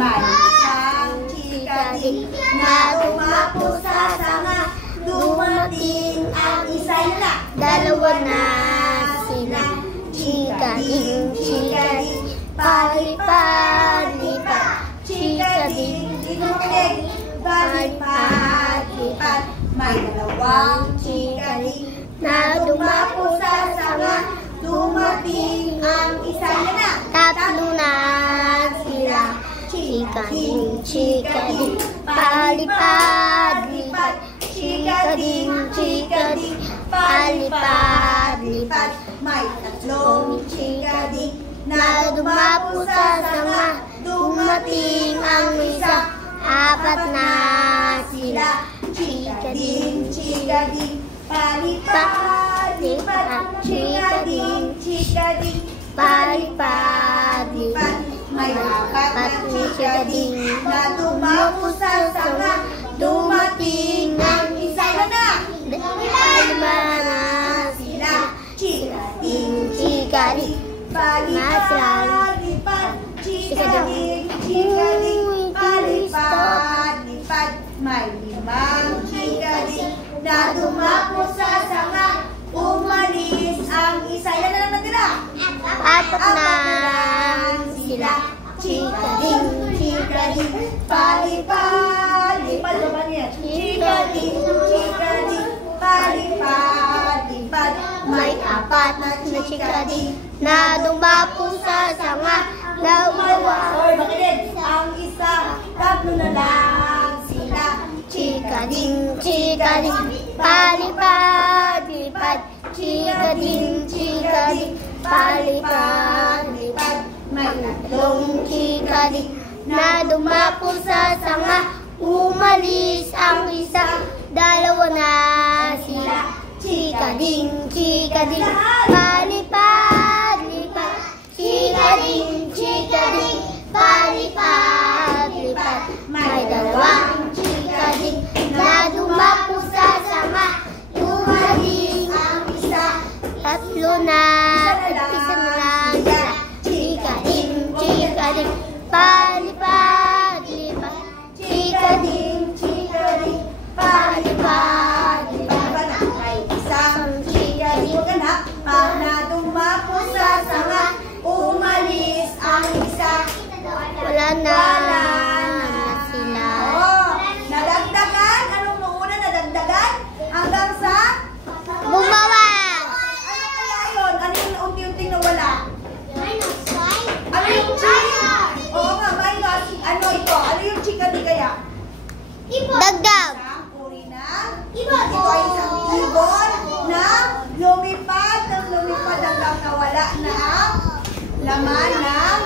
May isang chikading na tumapo sa sanga. Dumating ang isa na, dalawa na sila. Chikading, chikading, palipad-lipad. Chikading, palipad-lipad. May dalawang chikading na dumapo sa sanga. Dumating ang isa na, tatlo na sila. Chikading, chikading, palipad-lipad. Chikading, chikading, palipad-lipad. May tatlong chikading na dumapo sa sanga. Dumating ang isa, apat na sila. Chikading, chikading, palipad-lipad. Chikading, chikading, palipad-lipad. May apat na chikading na dumapo sa sanga. Dumating ang isa na, lima na sila. Chikading, chikading, palipad-lipad. Chikading, chikading, palipad-lipad. May limang chikading na dumapo sa sanga. Umalis ang isa. Ilan na naman nila? apat na sila. Chikading, chikading, palipad-lipad. Chikading, chikading, palipad-lipad. May apat na chikading na dumapo sa sanga. Dalawa. Ang isa, tatlo na lang sila. Chikading, chikading, palipad-lipad. Chikading, chikading, palipad-lipad. May tatlong Chikading na dumapo sa sanga. Umalis ang isa, dalawa na sila. Chikading, chikading, palipad-lipad. Chikading, chikading, palipad-lipad. May dalawang chikading na dumapo sa sanga. Umalis ang isa, tatlo na, isa na lang sila. Chikading, chikading, palipad-lipad. Chikading, chikading, palipad-lipad. May isang chikading na dumapo sa sanga. Umalis ang isa. Wala na sila. Nadagdagan? Anong mauna nadagdagan? Hanggang sa? Bumawang! Ano kaya yun? Ano yung unti-unting nawala? Ano yung chika? Oo nga, minus. Ano ito? Ano yung chikading kaya? Dagdag! Isang uri ng ibon. Ito ay isang ibon na lumipad hanggang nawala na ang laman ng